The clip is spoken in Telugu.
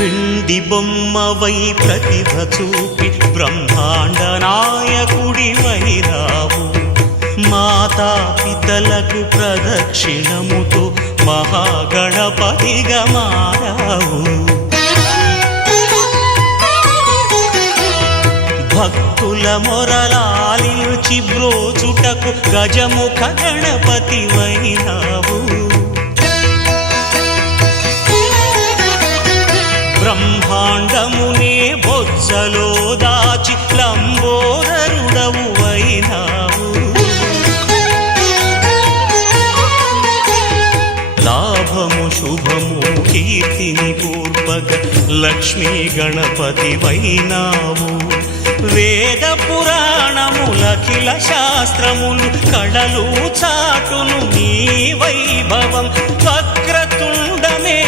పిండి బొమ్మవై ప్రతిభ చూపి బ్రహ్మాండ నాయకుడివైరావు మాతా పితలకు ప్రదక్షిణముతో మహాగణపతిగా మారావు భక్తుల మొరలాలించి బ్రోచుటకు గజముఖ గణపతివైనావు బ్రహ్మాండమునే బొజ్జలో దాచి లంబోదరుడవు అయినావు లాభము శుభము కీర్తిని పూర్వక లక్ష్మీ గణపతివైనావు వేద పురాణములఖిల శాస్త్రములు కళలు చాటును నీ వైభవం వక్రతుండమే